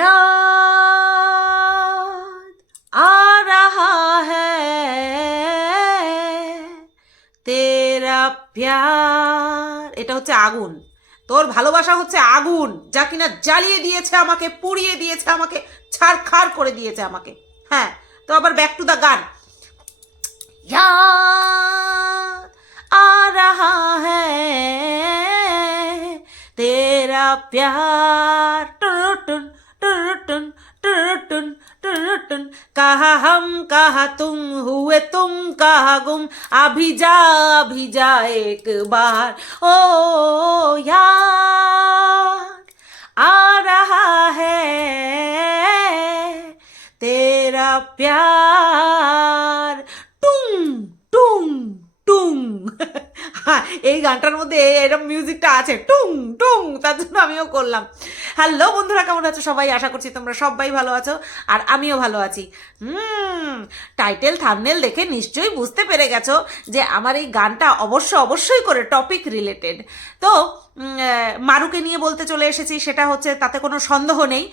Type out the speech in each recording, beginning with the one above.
याद आ रहा है তেরা প্যার এটা হচ্ছে আগুন তোর ভালোবাসা হচ্ছে আগুন যা কিনা জ্বালিয়ে দিয়েছে আমাকে পুড়িয়ে দিয়েছে আমাকে ছাড়খাড় করে দিয়েছে আমাকে হ্যাঁ তো আবার ব্যাক টু দ্য গান याद आ रहा है तेरा प्यार टुन टुन टन टन कहा हम, कहा तुम, हुए तुम, कहा गुम। अभी जा अभी जा एक बार। ओ, यार, आ रहा है तेरा प्यार। হ্যাঁ, এই গানটার মধ্যে এরকম মিউজিকটা আছে টুং টুং তার জন্য আমিও করলাম। হ্যালো বন্ধুরা কেমন আছো সবাই? আশা করছি তোমরা সবাই ভালো আছো আর আমিও ভালো আছি। হুম টাইটেল থামনেল দেখে নিশ্চয়ই বুঝতে পেরে গেছো যে আমার এই গানটা অবশ্য অবশ্যই করে টপিক রিলেটেড তো মারুকে নিয়ে বলতে চলে এসেছি সেটা হচ্ছে তাতে কোনো সন্দেহ নেই।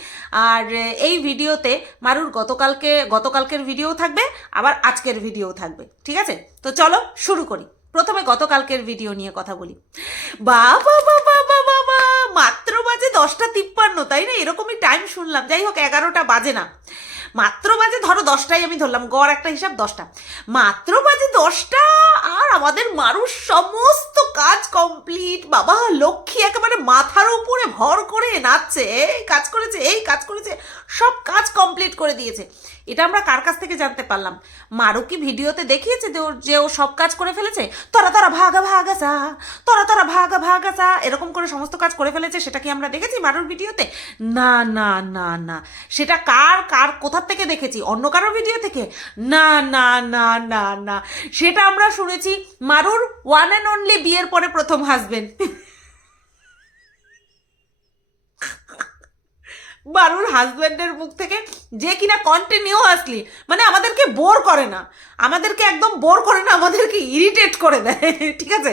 আর এই ভিডিওতে মারুর গতকালকে গতকালকের ভিডিও থাকবে আবার আজকের ভিডিও থাকবে ঠিক আছে? তো চলো শুরু করি। প্রথমে গতকালকের ভিডিও নিয়ে কথা বলি। বাবা বাবা বাবা মাত্র বাজে দশটা তিপ্পান্ন, তাই না? এরকমই টাইম শুনলাম। যাই হোক, এগারোটা বাজে না। মাত্র বাজে ধরো দশটাই আমি ধরলাম, গড় একটা হিসাব দশটা। মাত্র বাজে দশটা আর আমাদের মানুষ সমস্ত কাজ কমপ্লিট বাবা, লক্ষ্মী একেবারে মাথার উপরে ভর করে নাচছে, এই কাজ করেছে, এই কাজ করেছে, সব কাজ কমপ্লিট করে দিয়েছে। এটা আমরা কার কাছ থেকে জানতে পারলাম? মারু কি ভিডিওতে দেখিয়েছে যে ওর যে ও সব কাজ করে ফেলেছে? তোরা তোরা ভাগা ভাগা যা তোরা তোরা ভাগা ভাগা যা এরকম করে সমস্ত কাজ করে ফেলেছে, সেটা কি আমরা দেখেছি মারুর ভিডিওতে? না না না না। সেটা কার কার কোথার থেকে দেখেছি? অন্য কারোর ভিডিও থেকে? না না না না না। সেটা আমরা শুনেছি মারুর ওয়ান অ্যান্ড অনলি বিয়ের পরে প্রথম হাজবেন্ড বারুর হাজব্যান্ডের মুখ থেকে যে কিনা কন্টিনিউয়াসলি মানে আমাদেরকে বোর করে না। আমাদেরকে একদম বোর করে না, আমাদেরকে ইরিটেট করে দেয়। ঠিক আছে?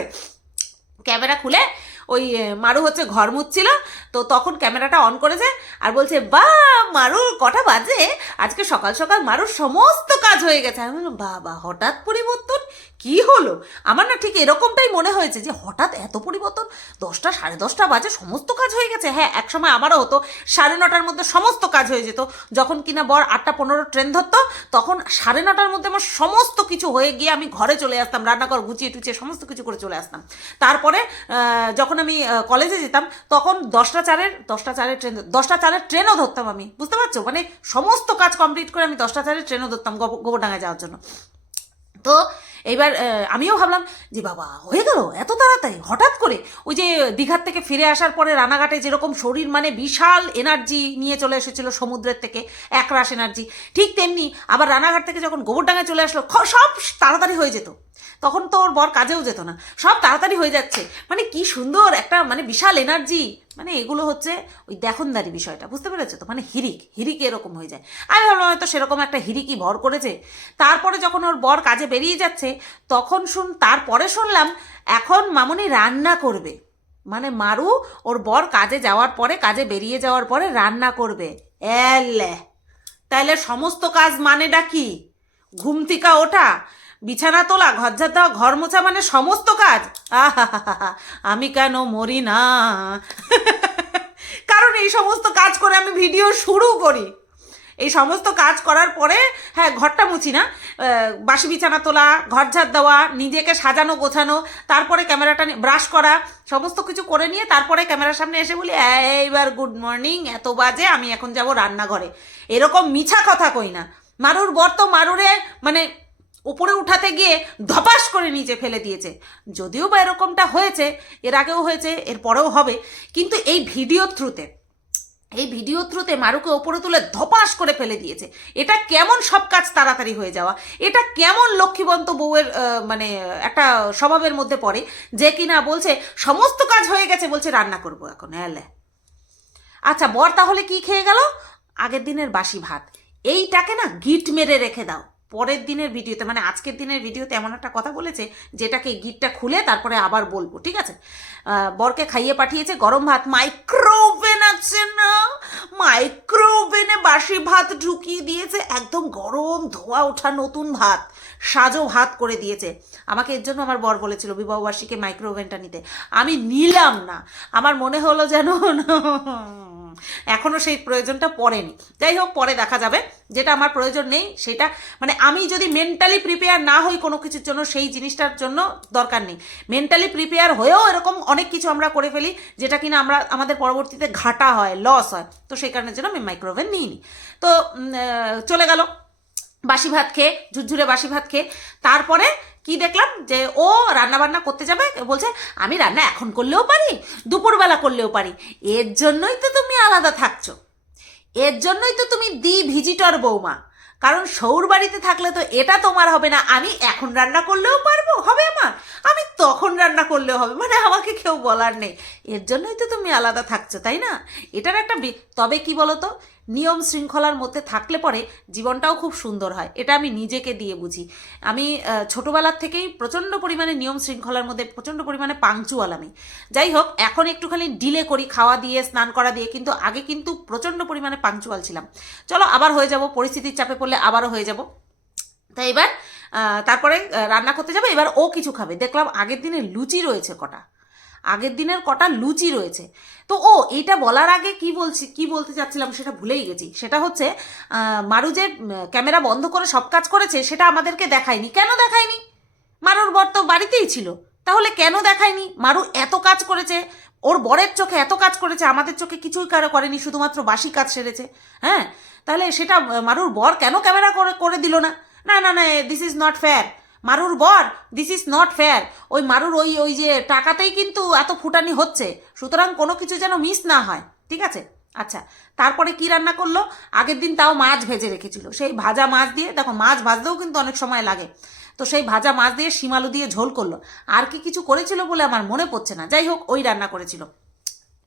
ক্যামেরা খুলে ওই মারু হচ্ছে ঘর মুচ্ছিল তো তখন ক্যামেরাটা অন করেছে আর বলছে, বা, মারু, কটা বাজে? আজকে সকাল সকাল মারুর সমস্ত কাজ হয়ে গেছে। আমি বললাম, বাবা, হঠাৎ পরিবর্তন? কি হলো? আমার না ঠিক এরকমটাই মনে হয়েছে যে হঠাৎ এত পরিবর্তন? দশটা, সাড়ে দশটা বাজে, সমস্ত কাজ হয়ে গেছে। হ্যাঁ এক সময় আমারও হতো, সাড়ে নটার মধ্যে সমস্ত কাজ হয়ে যেত। যখন কিনা বর আটটা পনেরো ট্রেন ধরতো, তখন সাড়ে নটার মধ্যে আমার সমস্ত কিছু হয়ে গিয়ে আমি ঘরে চলে আসতাম, রান্নাঘর গুছিয়ে টুচিয়ে সমস্ত কিছু করে চলে আসতাম। তারপরে যখন আমি কলেজে যেতাম, তখন দশটা চারের দশটা চারের ট্রেন, দশটা চারের ট্রেনও ধরতাম আমি। বুঝতে পারছ? মানে সমস্ত কাজ কমপ্লিট করে আমি দশটা চারের ট্রেনও ধরতাম গোব- গোবরডাঙ্গায় যাওয়ার জন্য। তো এইবার আমিও ভাবলাম যে বাবা, হয়ে গেল, এত তাড়াতাড়ি, হঠাৎ করে। ওই যে দীঘার থেকে ফিরে আসার পরে রানাঘাটে যেরকম শরীর মানে বিশাল এনার্জি নিয়ে চলে এসেছিল সমুদ্রের থেকে, একরাশ এনার্জি ঠিক তেমনি আবার রানাঘাট থেকে যখন গোবরডাঙ্গায় চলে আসলো সব তাড়াতাড়ি হয়ে যেত। তখন তো ওর বর কাজেও যেত না। সব তাড়াতাড়ি হয়ে যাচ্ছে। মানে কি সুন্দর একটা মানে বিশাল এনার্জি মানে এগুলো হচ্ছে ওই দেখনদারি বিষয়টা, বুঝতে পেরেছ তো? মানে হিরিক হিরিক এরকম হয়ে যায়। আমি ভাবলাম হয়তো সেরকম একটা হিরিকই ভর করেছে। তারপরে যখন ওর বর কাজে বেরিয়ে যাচ্ছে, তখন শুন তারপরে শুনলাম এখন মামনি রান্না করবে। মানে মারু ওর বর কাজে যাওয়ার পরে, কাজে বেরিয়ে যাওয়ার পরে রান্না করবে। এলে। তাইলে সমস্ত কাজ মানেটা কি? ঘুম থেকে ওঠা? বিছানা তোলা, ঘর ঝাড় দেওয়া, ঘর মোছা মানে সমস্ত কাজ। আহা আমি কেন মরি না? কারণ এই সমস্ত কাজ করে আমি ভিডিও শুরু করি। এই সমস্ত কাজ করার পরে হ্যাঁ ঘরটা মুছি না। বাসি বিছানা তোলা, ঘর ঝাড় দেওয়া, নিজেকে সাজানো, গোছানো, তারপরে ক্যামেরাটা ব্রাশ করা, সমস্ত কিছু করে নিয়ে তারপরে ক্যামেরার সামনে এসে বলি এইবার গুড মর্নিং, এত বাজে, আমি এখন যাব রান্নাঘরে। এরকম মিছা কথা কই না। মারুর বর তো মারুরে মানে উপরে উঠাতে গিয়ে ধপাস করে নিচে ফেলে দিয়েছে। যদিও বা এরকমটা হয়েছে, এর আগেও হয়েছে, এর পরেও হবে, কিন্তু এই ভিডিও থ্রুতে, এই ভিডিও থ্রুতে মারুকে ওপরে তুলে ধপাস করে ফেলে দিয়েছে। এটা কেমন সব কাজ তাড়াতাড়ি হয়ে যাওয়া? এটা কেমন লক্ষ্মীবন্ত বউয়ের মানে একটা স্বভাবের মধ্যে পড়ে যে কিনা বলছে, সমস্ত কাজ হয়ে গেছে, বলছে, রান্না করব এখন এলে আচ্ছা বর তাহলে কি খেয়ে গেল? আগের দিনের বাসি ভাত। এইটাকে না গিট মেরে রেখে দাও। পরের দিনের ভিডিওতে মানে আজকের দিনের ভিডিওতে এমন একটা কথা বলেছে, যেটাকে গিটটা খুলে তারপরে আবার বলব, ঠিক আছে? বরকে খাইয়ে পাঠিয়েছে গরম ভাত মাইক্রোওভেনে আছে না? মাইক্রো ওভেনে বাসি ভাত ঢুকিয়ে দিয়েছে, একদম গরম ধোয়া ওঠা নতুন ভাত, সাজো ভাত করে দিয়েছে। আমাকে এর জন্য আমার বর বলেছিল বিবাহবার্ষিকে মাইক্রো ওভেনটা নিতে। আমি নিলাম না, আমার মনে হলো যেন এখনও সেই প্রয়োজনটা পড়েনি। যাই হোক, পরে দেখা যাবে। যেটা আমার প্রয়োজন নেই, সেটা মানে আমি যদি মেন্টালি প্রিপেয়ার না হই কোনো কিছুর জন্য, সেই জিনিসটার জন্য দরকার নেই। মেন্টালি প্রিপেয়ার হয়েও এরকম অনেক কিছু আমরা করে ফেলি, যেটা কিনা আমরা আমাদের পরবর্তীতে ঘাটা হয় লস হয়। তো সেই কারণের জন্য আমি মাইক্রোওভেন নিইনি। তো চলে গেল। বাসি ভাত খেয়ে, ঝুরঝুরে বাসি ভাত খেয়ে, তারপরে কি দেখলাম? যে ও রান্না বান্না করতে যাবে, বলছে, আমি রান্না এখন করলেও পারি, দুপুরবেলা করলেও পারি। এর জন্যই তো তুমি আলাদা থাকছো। এর জন্যই তো তুমি দি ভিজিটর বৌমা। কারণ সৌর বাড়িতে থাকলে তো এটা তোমার হবে না, আমি এখন রান্না করলেও পারব, হবে আমার। আমি তখন রান্না করলেও হবে মানে আমাকে কেউ বলার নেই। এর জন্যই তো তুমি আলাদা থাকছো, তাই না? এটার একটা তবে কি বলো তো নিয়ম শৃঙ্খলার মধ্যে থাকলে পরে জীবনটাও খুব সুন্দর হয়। এটা আমি নিজেকে দিয়ে বুঝি। আমি ছোটোবেলার থেকেই প্রচণ্ড পরিমাণে নিয়ম শৃঙ্খলার মধ্যে প্রচণ্ড পরিমাণে পাংচুয়াল আমি। যাই হোক, এখন একটুখানি ডিলে করি, খাওয়া দিয়ে, স্নান করা দিয়ে, কিন্তু আগে কিন্তু প্রচণ্ড পরিমাণে পাংচুয়াল ছিলাম। চলো, আবার হয়ে যাব, পরিস্থিতির চাপে পড়লে আবারও হয়ে যাব। তা এবার তারপরে রান্না করতে যাব, এবার ও কিছু খাবে। দেখলাম আগের দিনে লুচি রয়েছে কটা। আগের দিনের কটা লুচি রয়েছে। তো ও এটা বলার আগে কি বলছি, কি বলতে চাচ্ছিলাম সেটা ভুলেই গেছি। সেটা হচ্ছে মারু যে ক্যামেরা বন্ধ করে সব কাজ করেছে, সেটা আমাদেরকে দেখায়নি। কেন দেখায়নি? মারুর বর তো বাড়িতেই ছিল। তাহলে কেন দেখায়নি? মারু এত কাজ করেছে, ওর বরের চোখে এত কাজ করেছে, আমাদের চোখে কিছুই কারও করেনি, শুধুমাত্র বাসি কাজ সেরেছে হ্যাঁ? তাহলে সেটা, মারুর বর কেন ক্যামেরা করে করে দিল না? না না না দিস ইজ নট ফেয়ার মারুর বর দিস ইজ নট ফেয়ার ওই মারুর ওই ওই যে টাকাতেই কিন্তু এত ফুটানি হচ্ছে। সুতরাং কোনো কিছু যেন মিস না হয়, ঠিক আছে? আচ্ছা তারপরে কি রান্না করল? আগের দিন তাও মাছ ভেজে রেখেছিল। সেই ভাজা মাছ দিয়ে, দেখো মাছ ভাজতেও কিন্তু অনেক সময় লাগে। তো সেই ভাজা মাছ দিয়ে শিমালু দিয়ে ঝোল করল। আর কি কিছু করেছিল বলে আমার মনে পড়ছে না। যাই হোক, ওই রান্না করেছিল।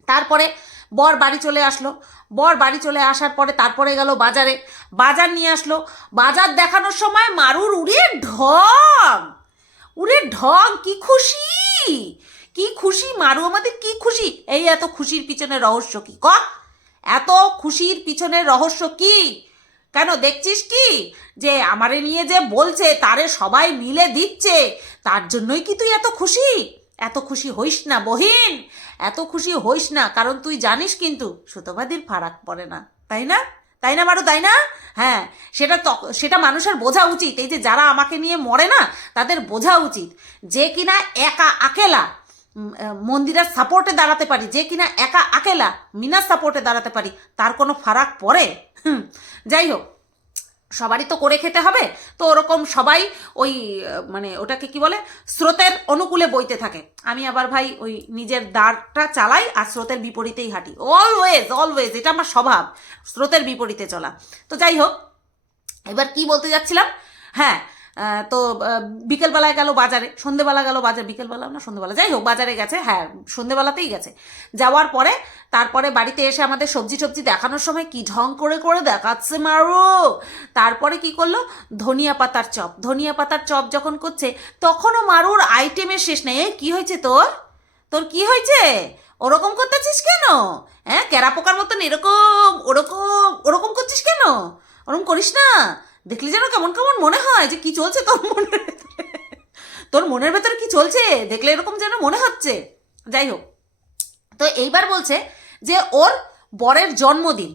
তারপরে বর বাড়ি চলে আসলো। বর বাড়ি চলে আসার পরে তারপরে গেল বাজারে। বাজার নিয়ে আসলো। বাজার দেখানোর সময় মারুর উড়ে ঢং। উড়ে ঢং, কি খুশি? কি খুশি? মারু আমাদের কি খুশি? এই এত খুশির পিছনে রহস্য কি? ক? এত খুশির পিছনে রহস্য কি? কেন দেখছিস কি? যে আমারে নিয়ে যে বলছে, তারে সবাই মিলে দিচ্ছে, তার জন্যই কি তুই এত খুশি? এত খুশি হইস না বহিন এত খুশি হইস না, কারণ তুই জানিস কিন্তু সুতোবাদীর ফারাক পড়ে না। তাই না? তাই না, মারু, তাই না? হ্যাঁ সেটা সেটা মানুষের বোঝা উচিত। এই যে যারা আমাকে নিয়ে মরে না, তাদের বোঝা উচিত। যে কিনা একা আকেলা মন্দিরের সাপোর্টে দাঁড়াতে পারি, যে কিনা একা আকেলা, মিনার সাপোর্টে দাঁড়াতে পারি, তার কোনো ফারাক পড়ে? যাই হোক। সবারই তো করে খেতে হবে। তো ওরকম সবাই ওই মানে ওটাকে কি বলে? স্রোতের অনুকূলে বইতে থাকে। আমি আবার ভাই ওই নিজের দাঁড়টা চালাই আর স্রোতের বিপরীতেই হাঁটি। অলওয়েজ অলওয়েজ এটা আমার স্বভাব। স্রোতের বিপরীতে চলা। তো যাই হোক, এবার কি বলতে যাচ্ছিলাম? হ্যাঁ তো বিকেলবেলায় গেল বাজারে, সন্ধেবেলা গেল বাজার, বিকেলবেলা না, সন্ধেবেলা, যাই হোক, বাজারে গেছে হ্যাঁ সন্ধেবেলাতেই গেছে। যাওয়ার পরে, তারপরে বাড়িতে এসে আমাদের সবজি টবজি দেখানোর সময় কি ঢং করে করে দেখাচ্ছে মারো? তারপরে কি করল? ধনিয়া পাতার চপ, ধনিয়া পাতার চপ যখন করছে, তখনও মারুর আইটেমের শেষ নেই। কি হয়েছে তোর? তোর কি হয়েছে? ওরকম করতেছিস কেন? হ্যাঁ ক্যারা পোকার মতন এরকম, ওরকম ওরকম করছিস কেন? ওরকম করিস না? দেখলি যেন কেমন কেমন মনে হয় যে কি চলছে তোর মনের তোর মনের ভেতরে কি চলছে? দেখলে এরকম যেন মনে হচ্ছে। যাই হোক, তো এইবার বলছে যে ওর বরের জন্মদিন,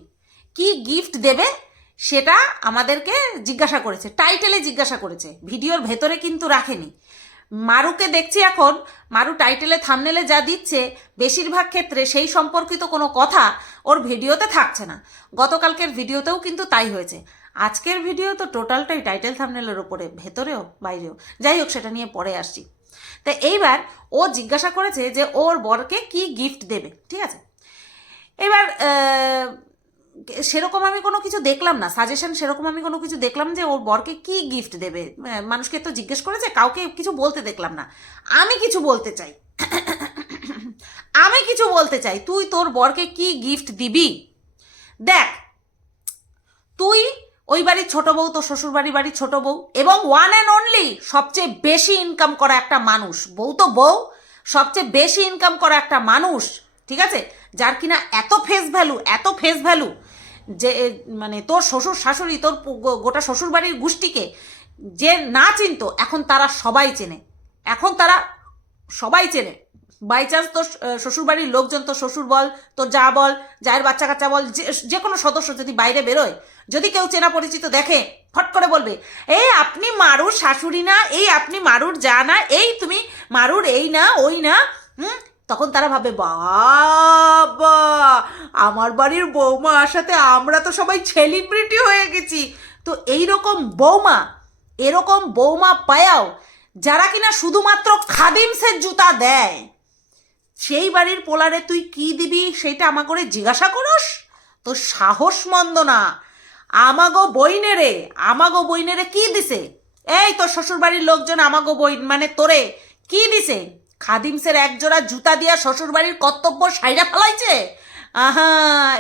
কি গিফট দেবে সেটা আমাদেরকে জিজ্ঞাসা করেছে টাইটেলে জিজ্ঞাসা করেছে। ভিডিওর ভেতরে কিন্তু রাখেনি। মারুকে দেখছি এখন, মারু টাইটেলে থামনেলে যা দিচ্ছে, বেশিরভাগ ক্ষেত্রে সেই সম্পর্কিত কোনো কথা ওর ভিডিওতে থাকছে না। গতকালকের ভিডিওতেও কিন্তু তাই হয়েছে। আজকের ভিডিও তো টোটালটাই টাইটেল থামনেলের ওপরে ভেতরেও, বাইরেও। যাই হোক, সেটা নিয়ে পরে আসছি। তা এইবার ও জিজ্ঞাসা করেছে যে ওর বরকে কি গিফট দেবে, ঠিক আছে? এবার সেরকম আমি কোনো কিছু দেখলাম না সাজেশন সেরকম আমি কোনো কিছু দেখলাম যে ওর বরকে কি গিফট দেবে। মানুষকে তো জিজ্ঞেস করেছে কাউকে কিছু বলতে দেখলাম না। আমি কিছু বলতে চাই। আমি কিছু বলতে চাই। তুই তোর বরকে কি গিফট দিবি? দেখ, তুই ওই বাড়ির ছোট বউ তো শ্বশুর বাড়ি বাড়ির ছোট বউ এবং ওয়ান অ্যান্ড অনলি সবচেয়ে বেশি ইনকাম করা একটা মানুষ। বউ তো বউ, সবচেয়ে বেশি ইনকাম করা একটা মানুষ, ঠিক আছে? যার কিনা এত ফেস ভ্যালু এত ফেস ভ্যালু যে মানে তোর শ্বশুর শাশুড়ি, তোর গোটা শ্বশুর বাড়ির গোষ্ঠীকে যে না চিনত, এখন তারা সবাই চেনে। এখন তারা সবাই চেনে। বাই চান্স তোর শ্বশুরবাড়ির লোকজন, তোর শ্বশুর বল, তোর যা বল যায়ের বাচ্চা কাচ্চা বল যে কোনো সদস্য যদি বাইরে বেরোয় যদি কেউ চেনা পরিচিত দেখে, ফট করে বলবে এই আপনি মারুর শাশুড়ি না এই আপনি মারুর যা না, এই তুমি মারুর এই না, ওই না। হুম? তখন তারা ভাবে, বাবা, আমার বাড়ির বৌমা আসাতে আমরা তো সবাই সেলিব্রিটি হয়ে গেছি। তো এই রকম বৌমা, এরকম বৌমা পায়াও, যারা কিনা শুধুমাত্র খাদিমসের জুতা দেয়, সেই বাড়ির পোলারে তুই কি দিবি, সেটা আমা করে জিজ্ঞাসা করস? তো সাহস মন্দ না। আমাগো বইনেরে আমাগো বইনে রে কি দিছে? এই তোর শ্বশুর বাড়ির লোকজন আমাগো বইন মানে তোরে কি দিছে? খাদিমসের একজোড়া জুতা দিয়া শ্বশুর বাড়ির কর্তব্য সাইরা ফেলাইছে? আহা,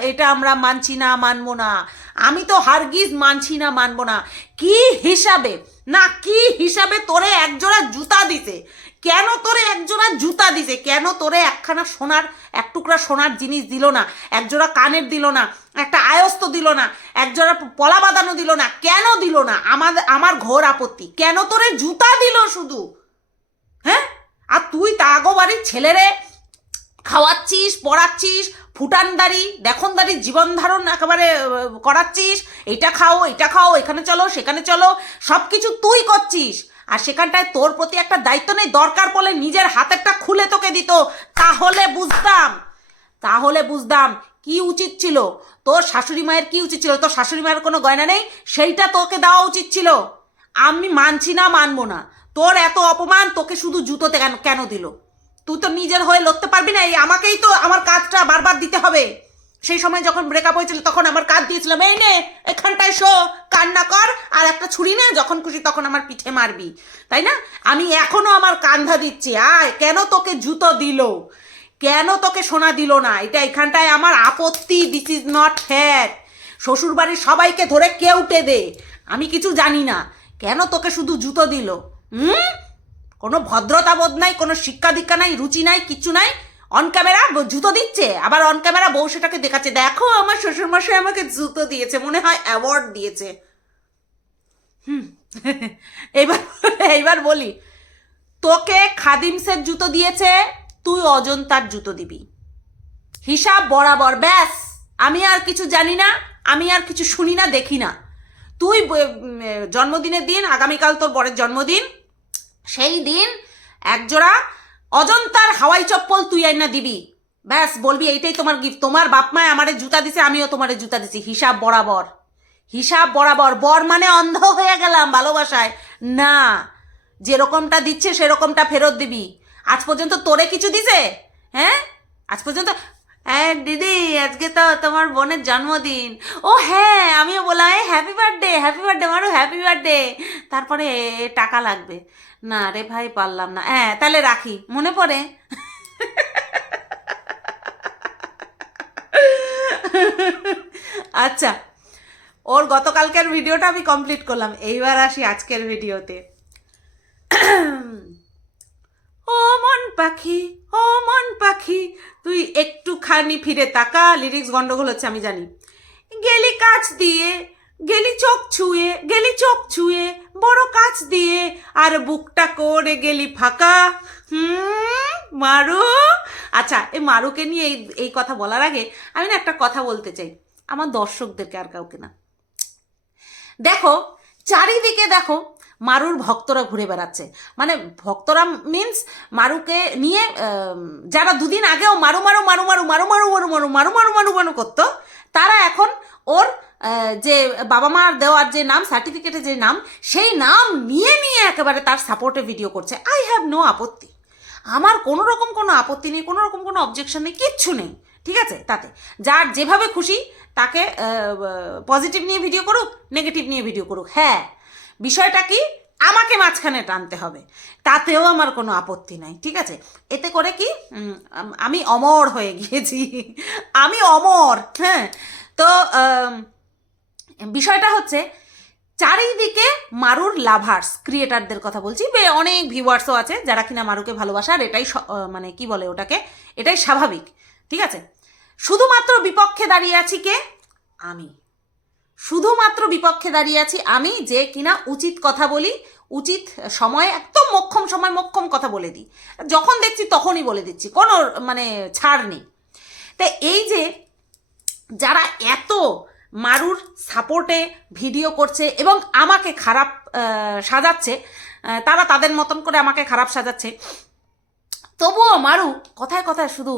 এটা আমরা মানছি না, মানবো না। আমি তো হারগিজ মানছি না, মানবো না। কি হিসাবে? না, কি হিসাবে তোরে একজোড়া জুতা দিছে? কেন তোরে একজোড়া জুতা দিছে? কেন তোরে একখানা সোনার, এক টুকরা সোনার জিনিস দিল না? একজোড়া কানের দিল না? একটা আয়স্ত দিল না? একজোড়া পলা বাঁধানো দিল না? কেন দিল না? আমার আমার ঘোর আপত্তি। কেন তোরে জুতা দিল শুধু? হ্যাঁ? আর তুই তাগো বাড়ির ছেলেরে খাওয়াচ্ছিস, পড়াচ্ছিস, ফুটানদারি, দেখনদারি, জীবন ধারণ একেবারে করাচ্ছিস। এটা খাও এটা খাও, এখানে চলো, সেখানে চলো। সব কিছু তুই করছিস। আর সেখানটায় তোর প্রতি একটা দায়িত্ব নেই দরকার পড়লে নিজের হাতেরটা খুলে তোকে দিত। তাহলে বুঝতাম। তাহলে বুঝতাম কি উচিত ছিল। তোর শাশুড়ি মায়ের কি উচিত ছিল? তোর শাশুড়ি মায়ের কোনো গয়না নেই? সেইটা তোকে দেওয়া উচিত ছিল। আমি মানছি না, মানবো না। তোর এত অপমান তোকে শুধু জুতোতে কেন কেন দিল? তুই তো নিজের হয়ে লড়তে পারবি না। এই আমাকেই তো আমার কাজটা বারবার দিতে হবে। সেই সময় যখন ব্রেকআপ হয়েছিল, তখন আমার কাঁধ দিয়েছিলাম, এই নে, এখানটায় শো, কান্না কর। আর একটা ছুরি নে, যখন খুশি তখন আমার পিঠে মারবি, তাই না? আমি এখনও আমার কান্ধা দিচ্ছি, আয়, কেন তোকে জুতো দিল? কেন তোকে সোনা দিল না? এটা এখানটায় আমার আপত্তি দিস ইজ নট ফেয়ার শ্বশুরবাড়ির সবাইকে ধরে কেউটে দে আমি কিছু জানি না, কেন তোকে শুধু জুতো দিল? হুম? কোনো ভদ্রতা বোধ নাই, কোনো শিক্ষা দীক্ষা নাই, রুচি নাই, কিচ্ছু নাই অন ক্যামেরা জুতো দিচ্ছে, আবার অন ক্যামেরা বউ সেটাকে দেখাচ্ছে। দেখো, আমার শ্বশুরমশাই আমাকে জুতো দিয়েছে, মনে হয় অ্যাওয়ার্ড দিয়েছে। হুম এইবার এইবার বলি, তোকে খাদিমসের জুতো দিয়েছে, তুই অজন্তার জুতো দিবি। হিসাব বরাবর, ব্যাস, আমি আর কিছু জানি না, আমি আর কিছু শুনি না, দেখি না। তুই জন্মদিনের দিন, আগামীকাল তোর বরের জন্মদিন, সেই দিন একজোড়া অজন্তার হাওয়াই চপ্পল তুই আইনা দিবি। ব্যাস, বলবি এইটাই তোমার গিফট তোমার বাপ মায় আমারে জুতা দিছে, আমিও তোমারে জুতা দিছি। হিসাব বরাবর। হিসাব বরাবর। বর মানে অন্ধ হয়ে গেলাম ভালোবাসায়। না, যেরকমটা দিচ্ছে সেরকমটা ফেরত দিবি। আজ পর্যন্ত তোরে কিছু দিছে? হ্যাঁ? আজ পর্যন্ত হ্যাঁ দিদি, আজকে তো তোমার বোনের জন্মদিন। ও হ্যাঁ আমিও বললাম, এই happy birthday happy birthday Maru happy birthday তারপরে টাকা লাগবে। না রে ভাই, পারলাম না। হ্যাঁ তাহলে রাখি। মনে পড়ে? আচ্ছা ওর গতকালকের ভিডিওটা আমি কমপ্লিট করলাম। এইবার আসি আজকের ভিডিওতে। ও মন পাখি মন পাখি, তুই একটুখানি ফিরে তাকা লিরিক্স গন্ডগোল হচ্ছে, আমি জানি। গেলি কাছ দিয়ে, গেলি চোখ ছুঁয়ে, গেলি চোখ ছুঁয়ে, বড় কাছ দিয়ে, আর বুকটা করে গেলি ফাঁকা। হুম, মারু? আচ্ছা এই মারুকে নিয়ে এই এই কথা বলার আগে আমি না একটা কথা বলতে চাই। আমার দর্শকদেরকে আর কাউকে না। দেখো, চারিদিকে দেখো মারুর ভক্তরা ঘুরে বেড়াচ্ছে মানে ভক্তরা মিন্স মারুকে নিয়ে যারা দুদিন আগেও মারু মারু মারু মারু মারু মারু মারু মারু মারু মারু মারু মারু করতো তারা এখন ওর যে বাবা মার দেওয়ার যে নাম সার্টিফিকেটে যে নাম সেই নাম নিয়ে নিয়ে একেবারে তার সাপোর্টে ভিডিও করছে আই হ্যাভ নো আপত্তি আমার কোনো রকম কোনো আপত্তি নেই কোনো রকম কোনো অবজেকশন নেই কিচ্ছু নেই ঠিক আছে তাতে যার যেভাবে খুশি তাকে পজিটিভ নিয়ে ভিডিও করুক নেগেটিভ নিয়ে ভিডিও করুক হ্যাঁ বিষয়টা কি? আমাকে মাঝখানে টানতে হবে। তাতেও আমার কোনো আপত্তি নাই, ঠিক আছে? এতে করে কি? আমি অমর হয়ে গিয়েছি। আমি অমর হ্যাঁ? তো বিষয়টা হচ্ছে, চারিদিকে মারুর লাভার্স, ক্রিয়েটারদের কথা বলছি, বে, অনেক ভিউয়ার্সও আছে যারা কিনা মারুকে ভালোবাসে, আর এটাই মানে কি বলে ওটাকে? এটাই স্বাভাবিক, ঠিক আছে? শুধুমাত্র বিপক্ষে দাঁড়িয়ে আছি কে? আমি। শুধুমাত্র বিপক্ষে দাঁড়িয়ে আছি আমি যে কিনা উচিত কথা বলি, উচিত সময়ে, একদম মক্ষম সময়, মক্ষম কথা বলে দিই। যখন দেখছি তখনই বলে দিচ্ছি, কোনো মানে ছাড় নেই। তা এই যে যারা এত মারুর সাপোর্টে ভিডিও করছে এবং আমাকে খারাপ সাজাচ্ছে তারা তাদের মতন করে আমাকে খারাপ সাজাচ্ছে, তবুও মারু, কথায় কথায় শুধু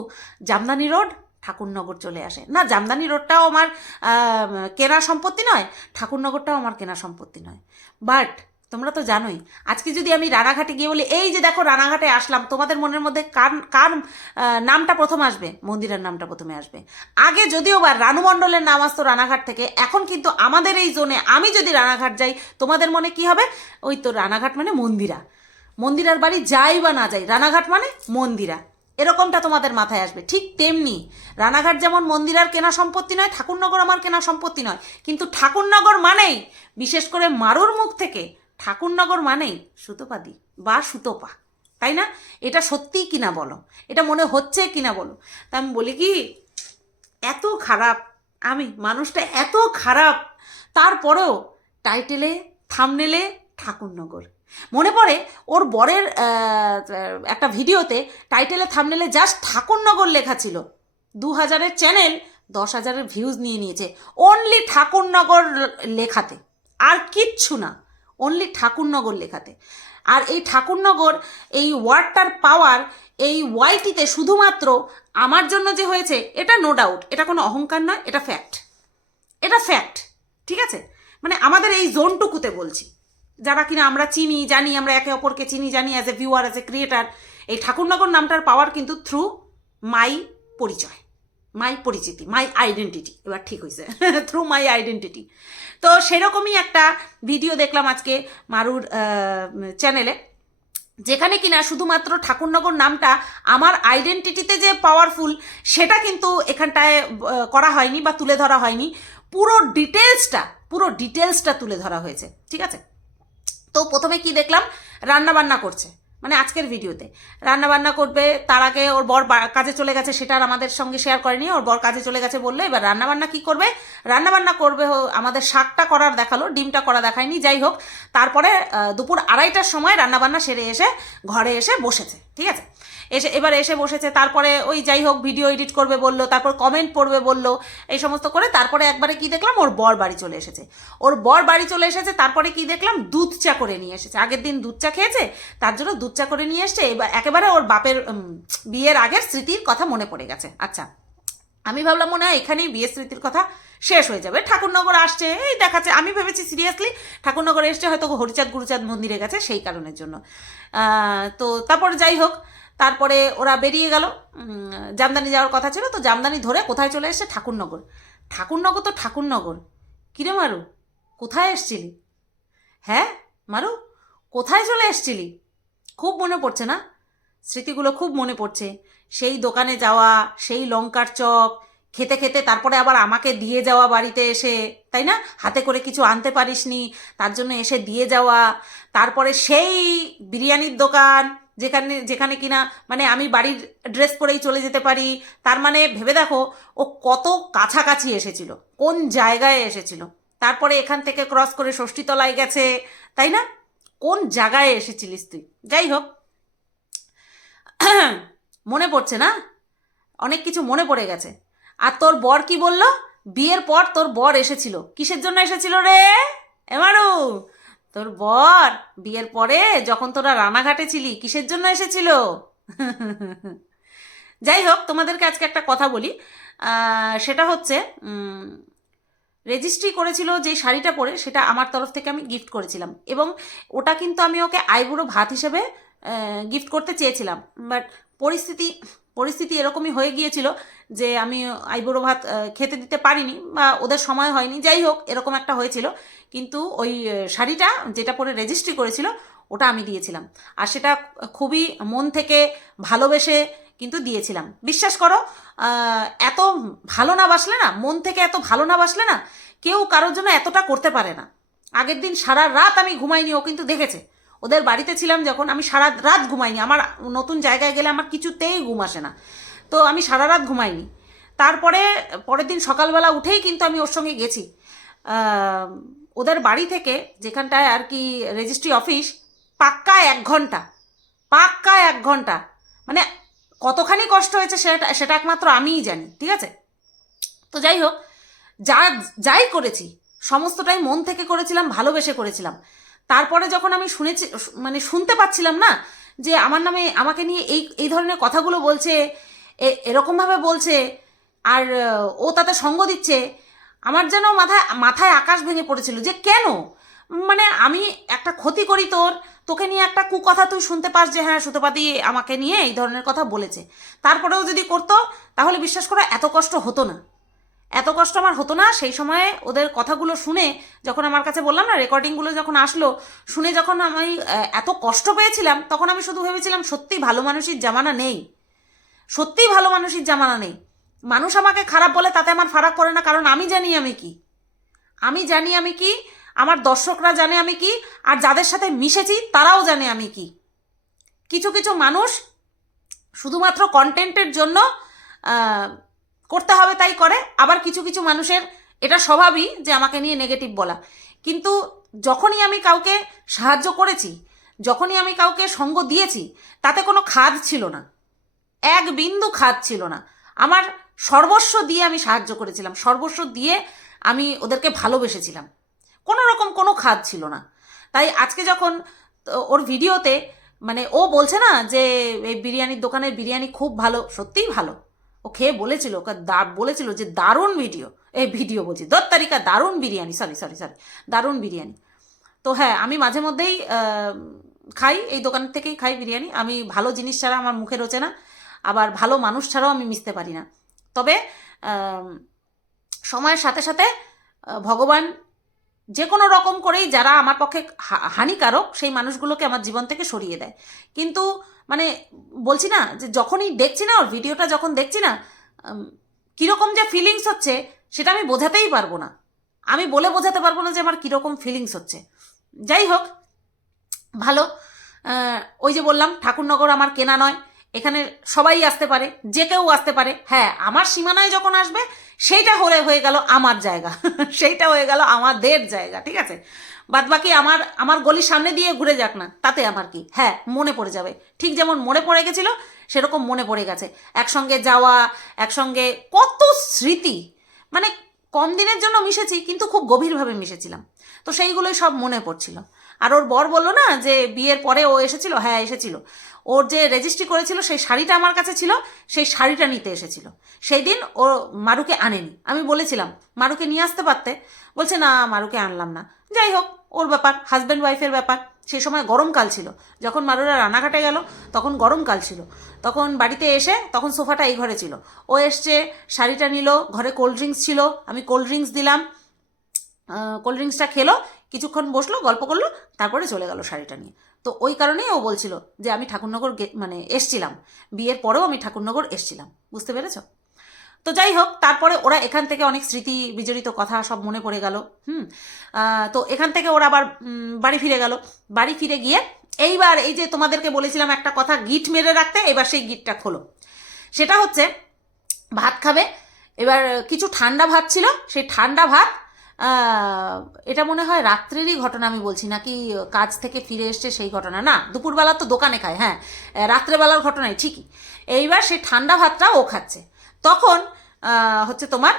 জামদানি রোড ঠাকুরনগর চলে আসে। না, জামদানি রোডটাও আমার কেনা সম্পত্তি নয়, ঠাকুরনগরটাও আমার কেনা সম্পত্তি নয়। বাট, তোমরা তো জানোই, আজকে যদি আমি রানাঘাটে গিয়ে বলি, এই যে দেখো রানাঘাটে আসলাম, তোমাদের মনের মধ্যে কার কার নামটা প্রথম আসবে? মন্দিরের নামটা প্রথমে আসবে। আগে যদিও বা রানু মণ্ডলের নাম আসতো রানাঘাট থেকে, এখন কিন্তু আমাদের এই জোনে আমি যদি রানাঘাট যাই, তোমাদের মনে কি হবে? ওই তো রানাঘাট মানে মন্দিরা। মন্দিরার বাড়ি যাই বা না যাই, রানাঘাট মানে মন্দিরা। এরকমটা তোমাদের মাথায় আসবে। ঠিক তেমনি রানাঘাট যেমন মন্দির আর কেনা সম্পত্তি নয়, ঠাকুরনগর আমার কেনা সম্পত্তি নয়। কিন্তু ঠাকুরনগর মানেই, বিশেষ করে মারুর মুখ থেকে, ঠাকুরনগর মানেই সুতোপাদি বা সুতোপা। তাই না? এটা সত্যিই কিনা বলো? এটা মনে হচ্ছে কিনা বলো? তা আমি বলি কি, এত খারাপ, আমি, মানুষটা এত খারাপ, তারপরেও টাইটেলে, থামনেলে ঠাকুরনগর। মনে পড়ে ওর বরের একটা ভিডিওতে টাইটেলে থামনেলে জাস্ট ঠাকুরনগর লেখা ছিল। দু হাজারের চ্যানেল দশ হাজারের ভিউজ নিয়ে নিয়েছে। অনলি ঠাকুরনগর লেখাতে। আর কিচ্ছু না। অনলি ঠাকুরনগর লেখাতে। আর এই ঠাকুরনগর, এই ওয়ার্ডটার পাওয়ার এই ওয়াইটিতে শুধুমাত্র আমার জন্য যে হয়েছে, এটা নো ডাউট এটা কোনো অহংকার নয়, এটা ফ্যাক্ট এটা ফ্যাক্ট ঠিক আছে? মানে আমাদের এই জোনটুকুতে বলছি। যারা কিনা আমরা চিনি, জানি, আমরা একে অপরকে চিনি, জানি as a viewer as a creator এই ঠাকুরনগর নামটার পাওয়ার কিন্তু থ্রু মাই পরিচয় মাই পরিচিতি মাই আইডেন্টিটি এবার ঠিক হয়েছে থ্রু মাই আইডেন্টিটি তো সেরকমই একটা ভিডিও দেখলাম আজকে মারুর চ্যানেলে যেখানে কিনা শুধুমাত্র ঠাকুরনগর নামটা আমার আইডেন্টিটিতে যে পাওয়ারফুল সেটা কিন্তু এখানটায় করা হয়নি বা তুলে ধরা হয়নি। পুরো ডিটেলসটা পুরো ডিটেলসটা তুলে ধরা হয়েছে, ঠিক আছে? তো প্রথমে কি দেখলাম? রান্নাবান্না করছে মানে আজকের ভিডিওতে। রান্নাবান্না করবে, তার আগে ওর বর কাজে চলে গেছে, সেটা আমাদের সঙ্গে শেয়ার করেনি। ওর বর কাজে চলে গেছে বলল, এবার রান্নাবান্না কি করবে? রান্নাবান্না করবে আমাদের শাকটা করার দেখাল, ডিমটা করা দেখায়নি, যাই হোক। তারপরে দুপুর আড়াইটার সময় রান্নাবান্না সেরে এসে ঘরে এসে বসেছে, ঠিক আছে? এসে, এবার এসে বসেছে, তারপরে ওই যাই হোক ভিডিও এডিট করবে বলল, তারপর কমেন্ট পড়বে বলল, এই সমস্ত করে, তারপরে একবারে কি দেখলাম, ওর বর বাড়ি চলে এসেছে। ওর বর বাড়ি চলে এসেছে, তারপরে কি দেখলাম, দুধ চা করে নিয়ে এসেছে। আগের দিন দুধ চা খেয়েছে, তার জন্য দুধ চা করে নিয়ে এসছে, এবার একেবারে ওর বাপের বিয়ের আগের স্মৃতির কথা মনে পড়ে গেছে। আচ্ছা আমি ভাবলাম মনে হয় এখানেই বিয়ে স্মৃতির কথা শেষ হয়ে যাবে। ঠাকুরনগর আসছে, এই দেখাচ্ছে, আমি ভেবেছি সিরিয়াসলি ঠাকুরনগর এসছে, হয়তো হরিচাঁদ গুরুচাঁদ মন্দিরে গেছে, সেই কারণের জন্য। তো তারপর যাই হোক তারপরে ওরা বেরিয়ে গেল। জামদানি যাওয়ার কথা ছিল, তো জামদানি ধরে কোথায় চলে এসছে? ঠাকুরনগর। ঠাকুরনগর তো ঠাকুরনগর। কিরে মারু, কোথায় এসছিলি? হ্যাঁ মারু, কোথায় চলে এসছিলি? খুব মনে পড়ছে না? স্মৃতিগুলো খুব মনে পড়ছে। সেই দোকানে যাওয়া, সেই লঙ্কার চপ, খেতে খেতে তারপরে আবার আমাকে দিয়ে যাওয়া বাড়িতে এসে, তাই না? হাতে করে কিছু আনতে পারিসনি, তার জন্য এসে দিয়ে যাওয়া। তারপরে সেই বিরিয়ানির দোকান যেখানে যেখানে কিনা মানে আমি বাড়ির ড্রেস পরেই চলে যেতে পারি। তার মানে ভেবে দেখো, ও কত কাছাকাছি এসেছিল, কোন জায়গায় এসেছিল। তারপরে এখান থেকে ক্রস করে ষষ্ঠীতলায় গেছে, তাই না? কোন জায়গায় এসেছিলিস তুই? যাই হোক। মনে পড়ছে না? অনেক কিছু মনে পড়ে গেছে। আর তোর বর কি বলল? বিয়ের পর তোর বর এসেছিল। কিসের জন্য এসেছিল রে? এমারু! তোর বর বিয়ের পরে যখন তোরা রানাঘাটে ছিলি, কিসের জন্য এসেছিল? যাই হোক, তোমাদেরকে আজকে একটা কথা বলি। সেটা হচ্ছে রেজিস্ট্রি করেছিল যে শাড়িটা পরে, সেটা আমার তরফ থেকে আমি গিফট করেছিলাম। এবং ওটা কিন্তু আমি ওকে আইবুড়ো ভাত হিসেবে গিফট করতে চেয়েছিলাম। বাট পরিস্থিতি পরিস্থিতি এরকমই হয়ে গিয়েছিল যে আমি আইবুড়ো ভাত খেতে দিতে পারিনি বা ওদের সময় হয়নি। যাই হোক, এরকম একটা হয়েছিল। কিন্তু ওই শাড়িটা যেটা পরে রেজিস্ট্রি করেছিল, ওটা আমি দিয়েছিলাম। আর সেটা খুবই মন থেকে ভালোবেসে কিন্তু দিয়েছিলাম। বিশ্বাস করো এত ভালো না বাসলে না, মন থেকে এত ভালো না বাসলে না, কেউ কারোর জন্য এতটা করতে পারে না। আগের দিন সারা রাত আমি ঘুমাইনি, ও কিন্তু দেখেছে। ওদের বাড়িতে ছিলাম যখন, আমি সারা রাত ঘুমাইনি। আমার নতুন জায়গায় গেলে আমার কিছুতেই ঘুম আসে না। তো আমি সারা রাত ঘুমাইনি। তারপরে, পরের দিন সকালবেলা উঠেই কিন্তু আমি ওর সঙ্গে গেছি। ওদের বাড়ি থেকে যেখানটায় আর কি রেজিস্ট্রি অফিস পাক্কা এক ঘণ্টা। পাক্কা এক ঘণ্টা। মানে কতখানি কষ্ট হয়েছে সেটা সেটা একমাত্র আমিই জানি, ঠিক আছে? তো যাই হোক, যা, যাই করেছি, সমস্তটাই মন থেকে করেছিলাম, ভালোবেসে করেছিলাম। তারপরে যখন আমি শুনেছি মানে শুনতে পাচ্ছিলাম না যে আমার নামে আমাকে নিয়ে এই এই ধরনের কথাগুলো বলছে এরকমভাবে বলছে, আর ও তাতে সঙ্গ দিচ্ছে, আমার যেন মাথায় মাথায় আকাশ ভেঙে পড়েছিল যে কেন? মানে আমি একটা ক্ষতি করি তোর, তোকে নিয়ে একটা কুকথা তুই শুনতে পাস যে হ্যাঁ সুতোপাতি আমাকে নিয়ে এই ধরনের কথা বলেছে। তারপরেও যদি করতো, তাহলে বিশ্বাস করো এত কষ্ট হতো না। এত কষ্ট আমার হতো না, সেই সময়ে ওদের কথাগুলো শুনে যখন আমার কাছে বললাম না রেকর্ডিংগুলো যখন আসলো, শুনে যখন আমি এত কষ্ট পেয়েছিলাম, তখন আমি শুধু ভেবেছিলাম সত্যি ভালো মানুষের জামানা নেই। সত্যিই ভালো মানুষের জামানা নেই। মানুষ আমাকে খারাপ বলে তাতে আমার ফারাক পড়ে না, কারণ আমি জানি আমি কি। আমি জানি আমি কি, আমার দর্শকরা জানে আমি কি, আর যাদের সাথে মিশেছি তারাও জানে আমি কি। কিছু কিছু মানুষ শুধুমাত্র কন্টেন্টের জন্য করতে হবে তাই করে। আবার কিছু কিছু মানুষের এটা স্বভাবই যে আমাকে নিয়ে নেগেটিভ বলা। কিন্তু যখনই আমি কাউকে সাহায্য করেছি, যখনই আমি কাউকে সঙ্গ দিয়েছি, তাতে কোনো খাদ ছিল না। এক বিন্দু খাদ ছিল না। আমার সর্বস্ব দিয়ে আমি সাহায্য করেছিলাম। সর্বস্ব দিয়ে আমি ওদেরকে ভালোবেসেছিলাম। কোনো রকম কোনো খাদ ছিল না। তাই আজকে যখন ওর ভিডিওতে মানে ও বলছে না যে, এই বিরিয়ানির দোকানের বিরিয়ানি খুব ভালো, সত্যিই ভালো। ও খেয়ে বলেছিল, ওকে দা- বলেছিল যে দারুণ ভিডিও। এই ভিডিও বলছি দশ তারিখা দারুণ বিরিয়ানি সরি সরি সরি দারুণ বিরিয়ানি। তো হ্যাঁ আমি মাঝে মধ্যেই খাই, এই দোকান থেকেই খাই বিরিয়ানি। আমি ভালো জিনিস ছাড়া আমার মুখে রোচে না, আবার ভালো মানুষ ছাড়াও আমি মিশতে পারি না। তবে সময়ের সাথে সাথে ভগবান যে কোনো রকম করেই যারা আমার পক্ষে হানিকারক, সেই মানুষগুলোকে আমার জীবন থেকে সরিয়ে দেয়। কিন্তু মানে বলছি না যে যখনই দেখছি না, ওর ভিডিওটা যখন দেখছি না কীরকম যে ফিলিংস হচ্ছে সেটা আমি বোঝাতেই পারব না। আমি বলে বোঝাতে পারব না যে আমার কীরকম ফিলিংস হচ্ছে। যাই হোক, ভালো। ওই যে বললাম, ঠাকুরনগর আমার কেনা নয়। এখানে সবাই আসতে পারে, যে কেউ আসতে পারে। হ্যাঁ আমার সীমানায় যখন আসবে, সেইটা হলে হয়ে গেল আমার জায়গা। সেইটা হয়ে গেল আমাদের জায়গা, ঠিক আছে? বাদ বাকি আমার আমার গলির সামনে দিয়ে ঘুরে যাক না, তাতে আমার কি? হ্যাঁ মনে পড়ে যাবে। ঠিক যেমন মনে পড়ে গেছিল, সেরকম মনে পড়ে গেছে। একসঙ্গে যাওয়া, একসঙ্গে কত স্মৃতি মানে কম দিনের জন্য মিশেছি, কিন্তু খুব গভীরভাবে মিশেছিলাম। তো সেইগুলোই সব মনে পড়ছিল। আর ওর বর বলল না যে বিয়ের পরে ও এসেছিল? হ্যাঁ এসেছিল। ওর যে রেজিস্ট্রি করেছিল, সেই শাড়িটা আমার কাছে ছিল, সেই শাড়িটা নিতে এসেছিল। সেই দিন ও মারুকে আনেনি। আমি বলেছিলাম, মারুকে নিয়ে আসতে পারতে? বলছে, না, মারুকে আনলাম না। যাই হোক, ওর ব্যাপার হাজব্যান্ড ওয়াইফের ব্যাপার। সেই সময় গরমকাল ছিল। যখন মারুরা রানাঘাটে গেল, তখন গরমকাল ছিল। তখন বাড়িতে এসে, তখন সোফাটা এই ঘরে ছিল। ও এসছে, শাড়িটা নিল, ঘরে কোল্ড ড্রিঙ্কস ছিল। আমি কোল্ড ড্রিঙ্কস দিলাম। কোল্ড ড্রিঙ্কসটা খেলো কিছুক্ষণ বসল, গল্প করল, তারপরে চলে গেল শাড়িটা নিয়ে। তো ওই কারণেই ও বলছিল যে, আমি ঠাকুরনগর মানে এসছিলাম। বিয়ের পরেও আমি ঠাকুরনগর এসছিলাম। বুঝতে পেরেছ? তো যাই হোক, তারপরে ওরা এখান থেকে অনেক স্মৃতি বিজড়িত কথা সব মনে পড়ে গেল, হুম? তো এখান থেকে ওরা আবার বাড়ি ফিরে গেল। বাড়ি ফিরে গিয়ে এইবার এই যে তোমাদেরকে বলেছিলাম একটা কথা, গিট মেরে রাখতে, এবার সেই গিটটা খোলো। সেটা হচ্ছে, ভাত খাবে, এবার কিছু ঠান্ডা ভাত ছিল, সেই ঠান্ডা ভাত এটা মনে হয় রাত্রেরই ঘটনা আমি বলছি, নাকি কাজ থেকে ফিরে এসছে সেই ঘটনা? না, দুপুরবেলা তো দোকানে খায় হ্যাঁ রাত্রেবেলার ঘটনাই ঠিকই। এইবার সেই ঠান্ডা ভাতটা ও খাচ্ছে। তখন হচ্ছে তোমার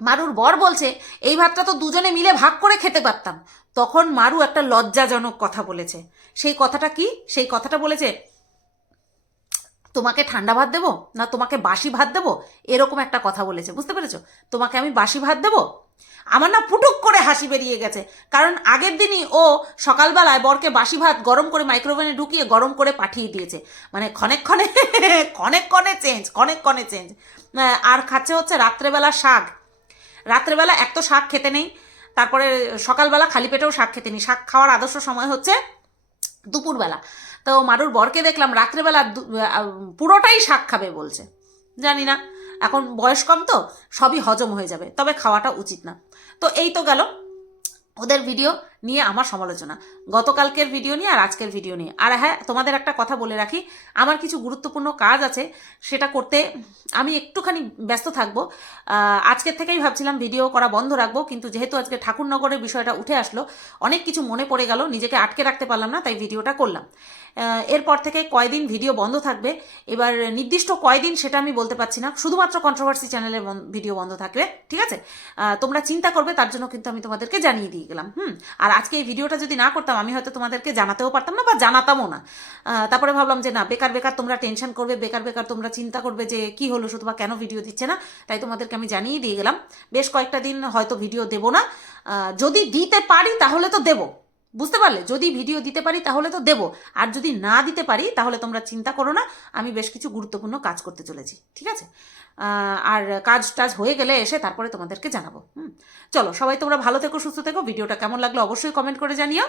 মারুর বর বলছে, এই ভাতটা তো দুজনে মিলে ভাগ করে খেতে পারতাম। তখন মারু একটা লজ্জাজনক কথা বলেছে। সেই কথাটা কি? সেই কথাটা বলেছে, তোমাকে ঠান্ডা ভাত দেবো? না, তোমাকে বাসি ভাত দেবো? এরকম একটা কথা বলেছে, বুঝতে পেরেছ? তোমাকে আমি বাসি ভাত দেবো? আমার না পুটুক করে হাসি বেরিয়ে গেছে। কারণ আগের দিনই ও সকালবেলায় বরকে বাসি ভাত গরম করে মাইক্রোওভেনে ঢুকিয়ে গরম করে পাঠিয়ে দিয়েছে। মানে ক্ষণেক ক্ষণে ক্ষণেক ক্ষণে চেঞ্জ ক্ষণেক ক্ষণে চেঞ্জ আর খাচ্ছে হচ্ছে রাত্রেবেলা শাক। রাত্রেবেলা এক তো শাক খেতে নেই, তারপরে সকালবেলা খালি পেটেও শাক খেতে নেই। শাক খাওয়ার আদর্শ সময় হচ্ছে দুপুরবেলা। তো মারুর বরকে দেখলাম রাত্রেবেলা পুরোটাই শাক খাবে বলছে। জানি না, এখন বয়স কম তো, সবই হজম হয়ে যাবে, তবে খাওয়াটা উচিত না। তো এই তো গেল। ওদের ভিডিও নিয়ে আমার সমালোচনা। গতকালকের ভিডিও নিয়ে আর আজকের ভিডিও নিয়ে। আর হ্যাঁ তোমাদের একটা কথা বলে রাখি, আমার কিছু গুরুত্বপূর্ণ কাজ আছে, সেটা করতে আমি একটুখানি ব্যস্ত থাকব। আজকের থেকেই ভাবছিলাম ভিডিও করা বন্ধ রাখব, কিন্তু যেহেতু আজকে ঠাকুরনগরের বিষয়টা উঠে আসলো, অনেক কিছু মনে পড়ে গেল, নিজেকে আটকে রাখতে পারলাম না, তাই ভিডিওটা করলাম। এরপর থেকে কয়দিন ভিডিও বন্ধ থাকবে, এবার নির্দিষ্ট কয়দিন সেটা আমি বলতে পারছি না, শুধুমাত্র কন্ট্রোভার্সি চ্যানেলের ভিডিও বন্ধ থাকবে, ঠিক আছে? তোমরা চিন্তা করবে, তার জন্য কিন্তু আমি তোমাদেরকে জানিয়ে দিয়ে গেলাম, হুম? আর আজকে এই ভিডিওটা যদি না করতাম আমি হয়তো তোমাদেরকে জানাতেও পারতাম না বা জানাতামও না। তারপরে ভাবলাম যে না, বেকার বেকার তোমরা টেনশন করবে, বেকার বেকার তোমরা চিন্তা করবে যে কি হলো, শুধু বা কেন ভিডিও দিচ্ছে না? তাই তোমাদেরকে আমি জানিয়ে দিয়ে গেলাম। বেশ কয়েকটা দিন হয়তো ভিডিও দেবো না। যদি দিতে পারি তাহলে তো দেবো। বুঝতে পারলে? যদি ভিডিও দিতে পারি তাহলে তো দেবো। আর যদি না দিতে পারি তাহলে তোমরা চিন্তা করো না, আমি বেশ কিছু গুরুত্বপূর্ণ কাজ করতে চলেছি, ঠিক আছে? আর কাজ টাজ হয়ে গেলে এসে তারপরে তোমাদেরকে জানাব, হুম? চলো, সবাই তোমরা ভালো থেকো, সুস্থ থেকো। ভিডিওটা কেমন লাগল অবশ্যই কমেন্ট করে জানিও।